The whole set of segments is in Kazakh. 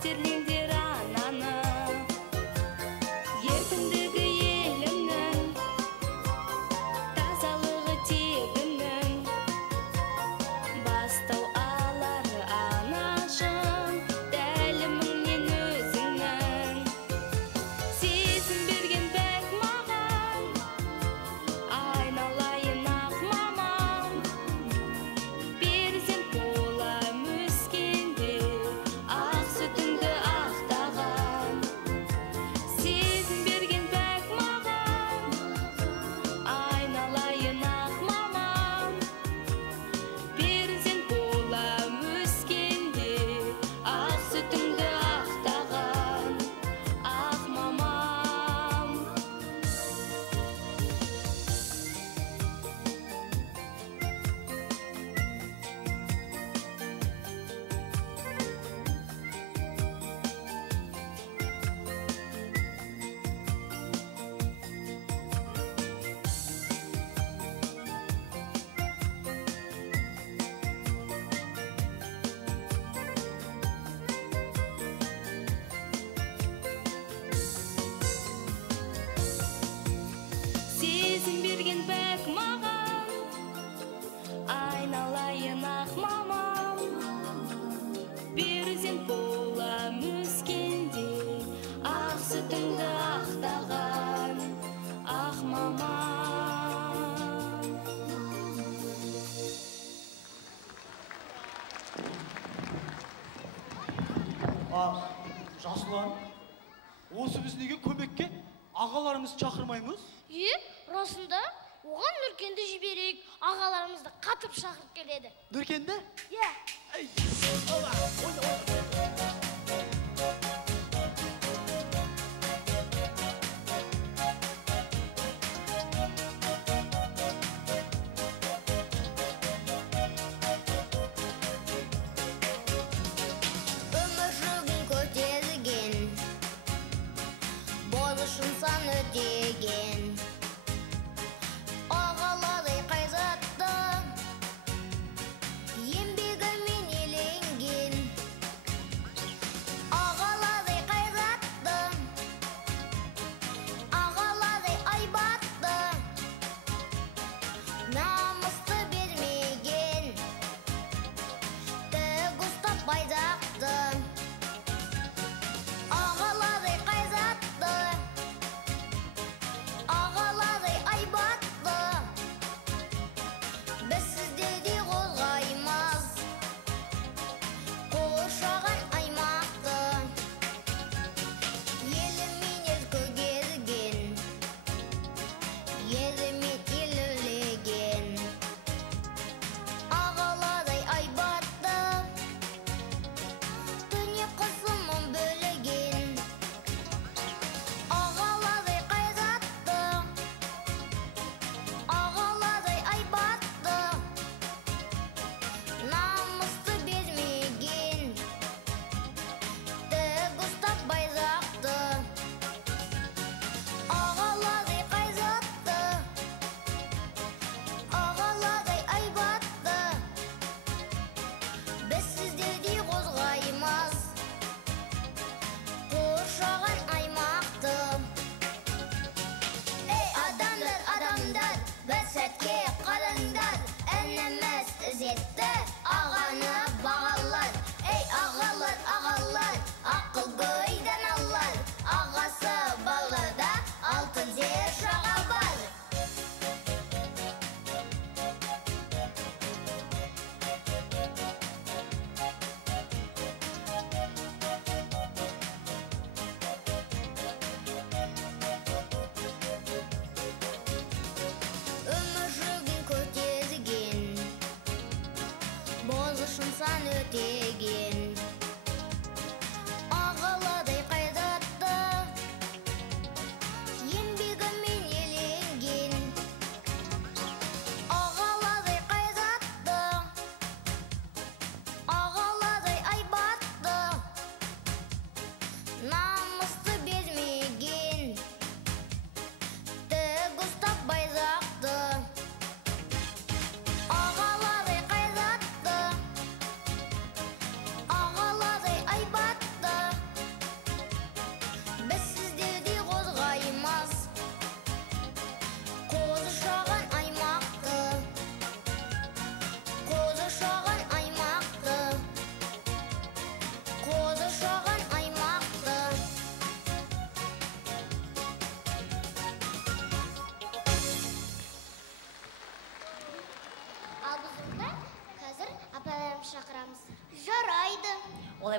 қастерлендер ананы, еркіндігі елімнің, тазалығы тегімнің, бастау алары анашым, дәліміңнен өзіңнің. Сезім берген бәк маған, айналайын ақ мамам, перзент болам өскенде, ақ сүтіңді ақтаған. Сезім берген бәк маған, айналайын ақ мамам, перзент болам өскенде, ақ сүтіңді ақтаған. Ақ мамам. Сезім берген бәк маған, айналайын ақ мамам, перзент болам өскенде, ақ сүтіңді ақтаған. Ақ мамам. Жасұлан, осы біз неге көмекке ағаларымызды шақырмаймыз? Расында, оған Нұркенді жіберейік, ағаларымызды қатып шақырып келеді. Нұркенді? Иә. Өмір жүгін көтерген, болышын сан өтеген, ағалардай қайзатты, еңбегімен еленген,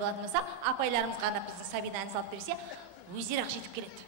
солай болатын болса, апайларымыз ғана біздің Сабина ән салып берсе, өздері ақ жетіп келеді.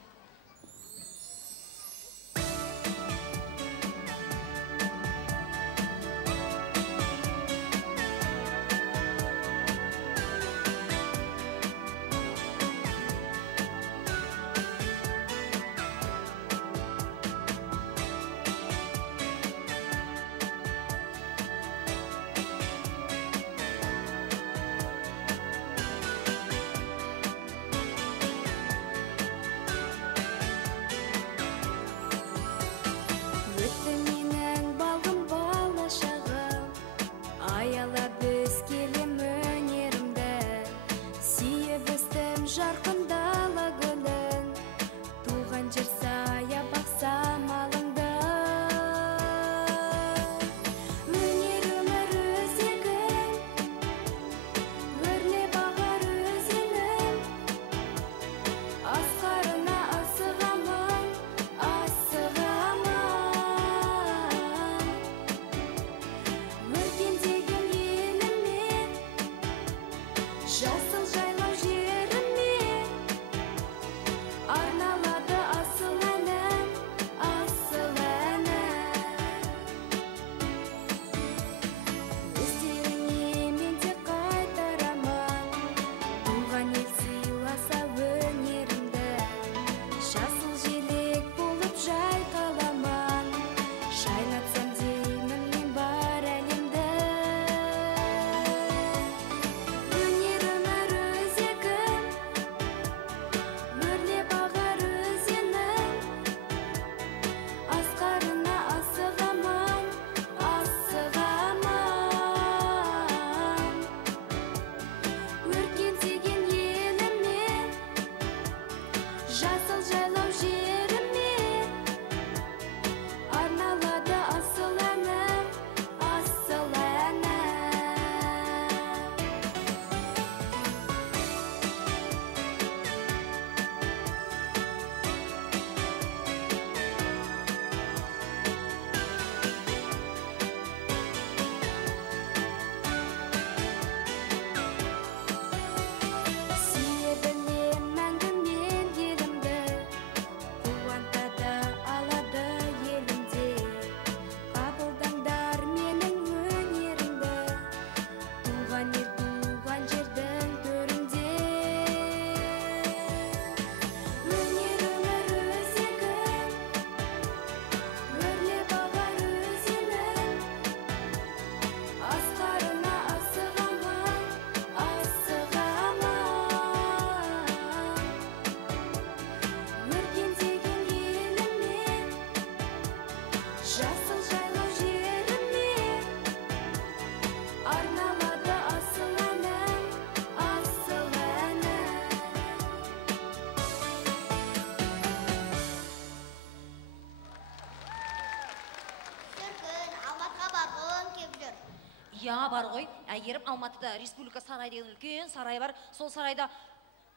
Я бар ғой, әйгерім Алматыда Республика сарай деген үлкен сарай бар. Сол сарайда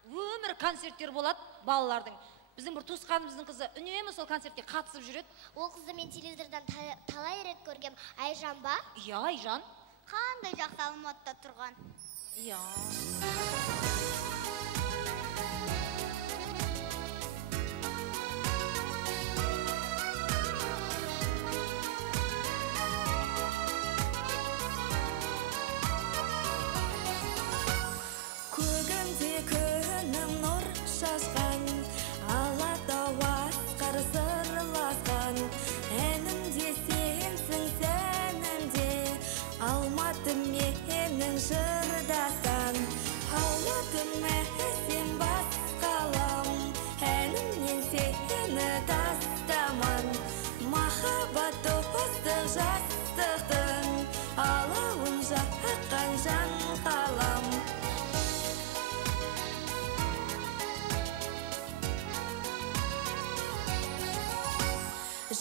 өмір концерттер болады балалардың. Біздің бір туысқанымыздың қызы үнемі сол концертке қатысып жүреді. Ол қызды мен телевизордан талай рет көргем. Айжан ба? Иә, Айжан. Қандай жақсы Алматыда тұрған? Иә.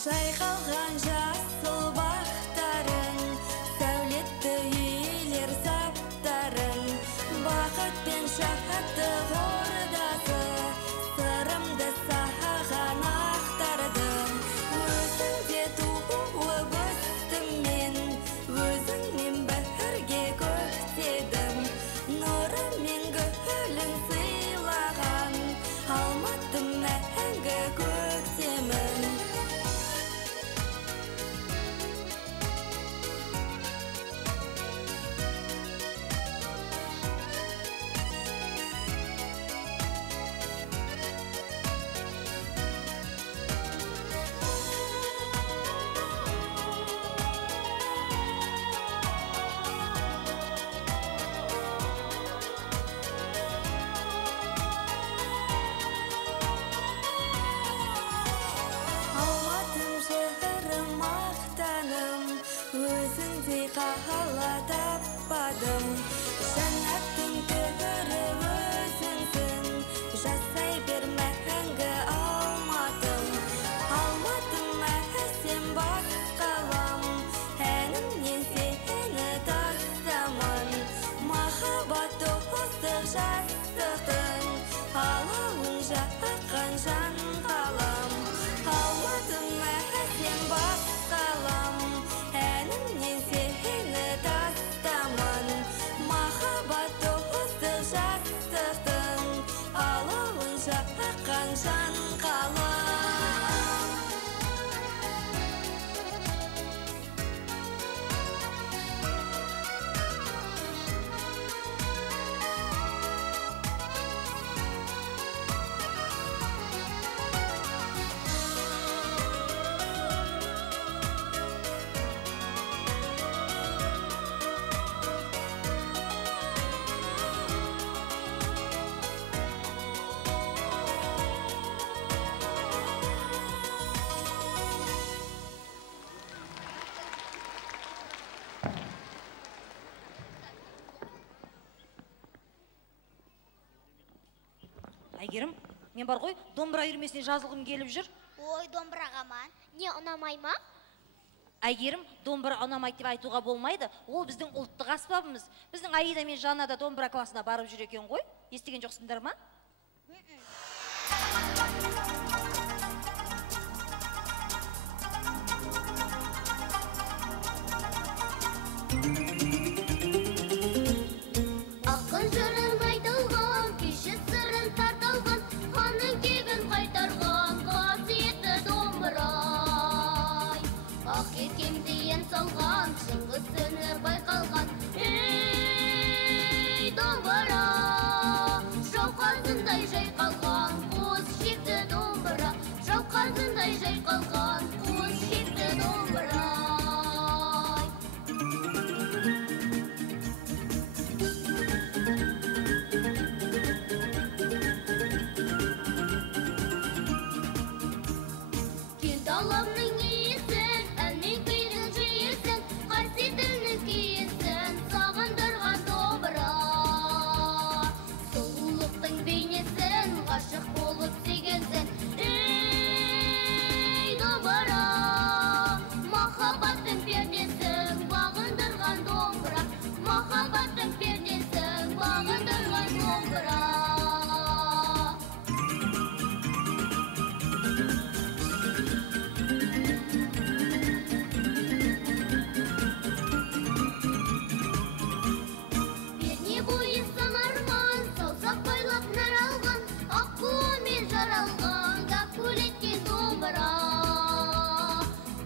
Жайқалған жасыл бақтарың, сәулетті үйлер саптарың, бақытпен шаттық ордасы, сырымды саған ақтардым. Өзіңде туып өстім мен, өзіңмен бірге көктедім, нұрымен шаққан жан қалам. Әйгерім, мен бар ғой, домбыра үйірмесіне жазылғым келіп жүр. Ой, домбыраға ман. Не ұнамай ма? Әйгерім, домбыра ұнамайды деп айтуға болмайды. Ол біздің ұлттық аспабымыз. Біздің Аида мен Жанна да домбыра классына барып жүр екен ғой. Естіген жоқсыңдар ма? Ақын жырын айтылған, кеші сырын тартылған, ханның кегін қайтарған қасиетті домбыра. Ақ еркемді ен салған, шыңғыс үні байқалған. Ей, домбыра, шауқазындай жайқалған, қос шекті домбыра. Шауқазындай жайқалған, қос шекті домбыра. Даламның иесін, әнмен күйдің жиесін, қасиетінің киесін, сағындырған домбыра. Сұлулықтың бейнесін, ғашық болып сүйгенсің. Ей, домбыра, махаббаттың пердесін, бағындырған домбыра. Махаббаттың пердесін, бағындырған домбыра. Перне бойы санарман, саусақ байлап нәр алған, аққуымен жаралған, гәккул еткен домбыра.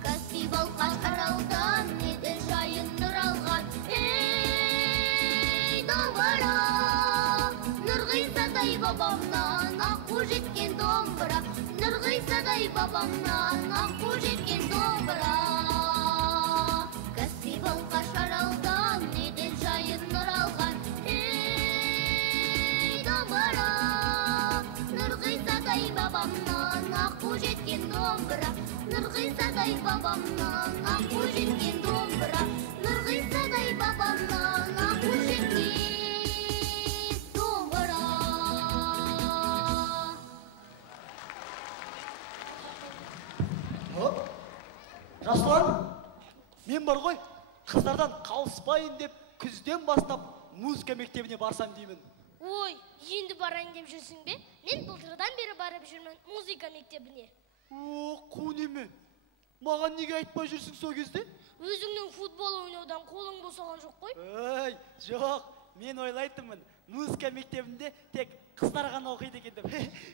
Каспий балқаш аралдан, еділ жайын нұр алған. Ей, домбыра, Нұрғисадай бабамнан, аққу жеткен домбыра. Нұрғисадай бабамнан, аққу жеткен домбыра. Каспий балқаш аралдан, еділ жайын нұр алған. Ей, домбыра, Нұрғисадай бабамнан, аққу жеткен домбыра. Нұрғисадай бабамнан, аққу жеткен домбыра. Нұрғисадай бабамнан, аққу жеткен домбыра. Оп, Жасұлан, мен бар ғой, қыздардан қалыспайын деп, күзден бастап музыка мектебіне барсам деймін. Ой, енді барайын деп жүрсің бе? Мен былтырдан бері барып жүрмін музыка мектебіне. О, қу неме? Маған неге айтпай жүрсің сол кезде? Өзіңнің футбол ойнаудан қолың босаған жоқ қой. Ой, жоқ, мен ойлайтынмын, музыка мектебінде тек қыздар ғана оқиды екен деп.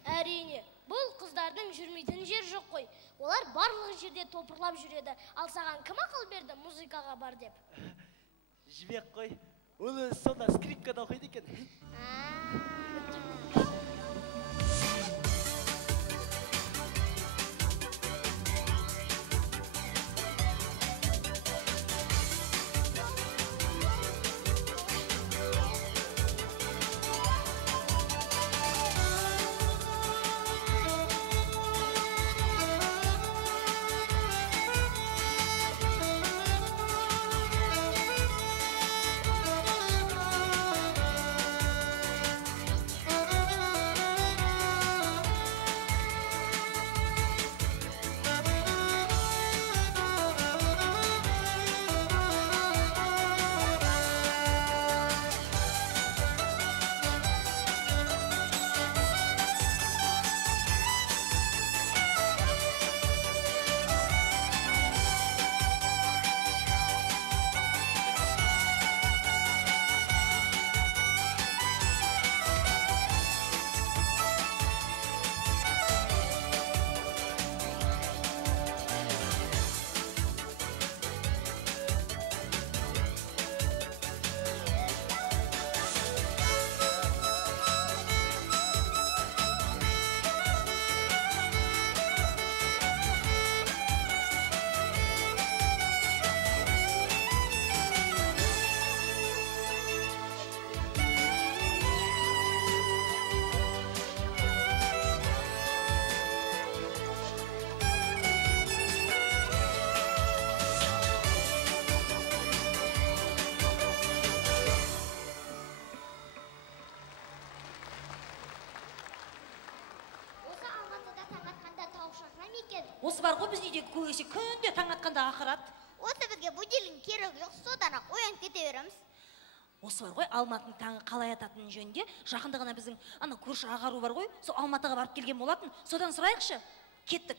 Әрине, бұл қыздардың жүрмейтін жер жоқ қой. Олар барлық жерде топырлап жүреді. Ал саған кім ақыл берді музыкаға бар деп? Жібек қой, ол өзі сонда скрипкада оқиды екен. Осы бар ғой біздің үйдегі көкесі күнде таң атқанда ақырады. Осы бізге будильник керегі жоқ, содан ақ оянып кете береміз. Осы бар ғой Алматының таңы қалай ататыны жөнінде жақында ғана біздің ана көрші ағару бар ғой, сол Алматыға барып келген болатын. Содан сұрайықшы. Кеттік.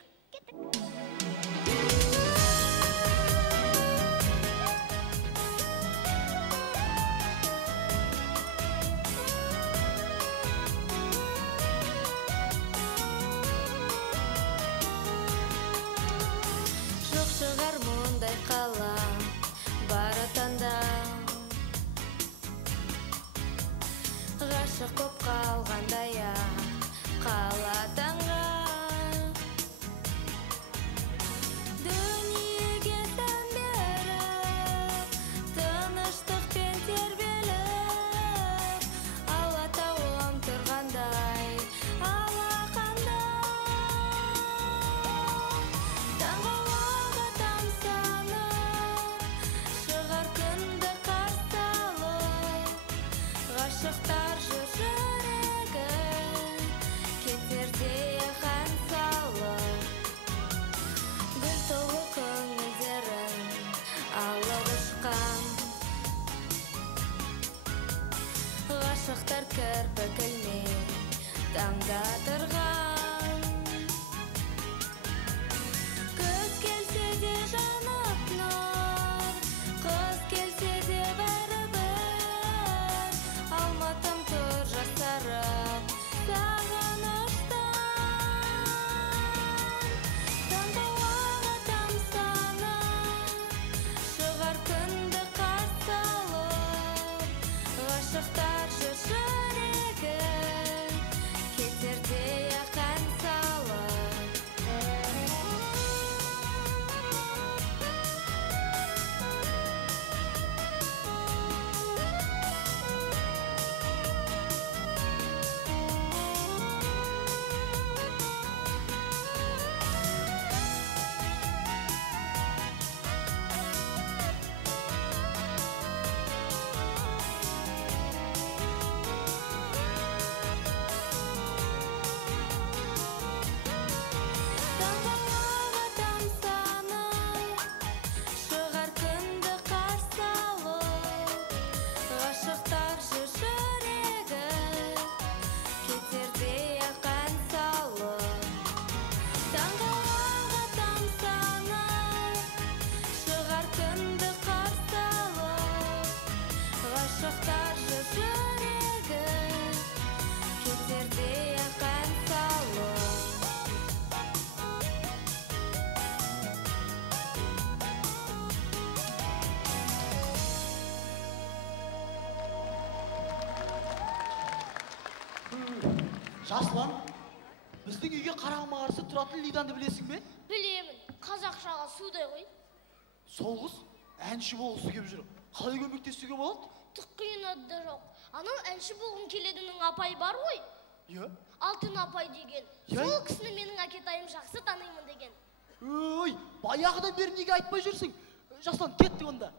Жоқ шығар мұндай қала бары таңда, ғашық боп қалғандай қала таңға. Дүниеге тән беріп, тыныштықпен тербеліп, алатауым тұрғандай алақанда. Таңғалаға тамсанып, шығар күнді қарсы алып, ғашықтар жүр жүрегі, кетерде хан салып. Гүл толы көңілдерін алып ұшқан, ғашықтар кірпік ілмей таңда тұрған. Күз келсе де жанып нұр, қыз келсе де бәрібір, Алматым тұр жасарып сағыныштан. Таңғалаға тамсанып, шығар күнді қарсы алып, ғашықтар жүр жүрегі, кетерде қан салып. Таңғалаға тамсанып, шығар күнді қарсы алып, ғашықтар жүр жүрегі, кетерде қан салып. Таңғалаға тамсанып, шығар күнді қарсы алып, ғашықтар жүр жүрегі, кетерде қан салып. Жасұлан, біздің үйге қарама қарсы тұратын Лиданды білесің бе? Білемін, қазақшаға судай ғой. Сол қыз әнші болғысы келіп жүр. Қалай көмектесуге болады? Түк қиыны да жоқ. Анау әнші болғым келедінің апай бар ғой. Иә. Алтын апай деген. Я? Сол кісіні менің әкетайым жақсы танимын деген. Өй, баяғыдан бері неге айтпай жүрсің? Жасұлан, кеттік онда.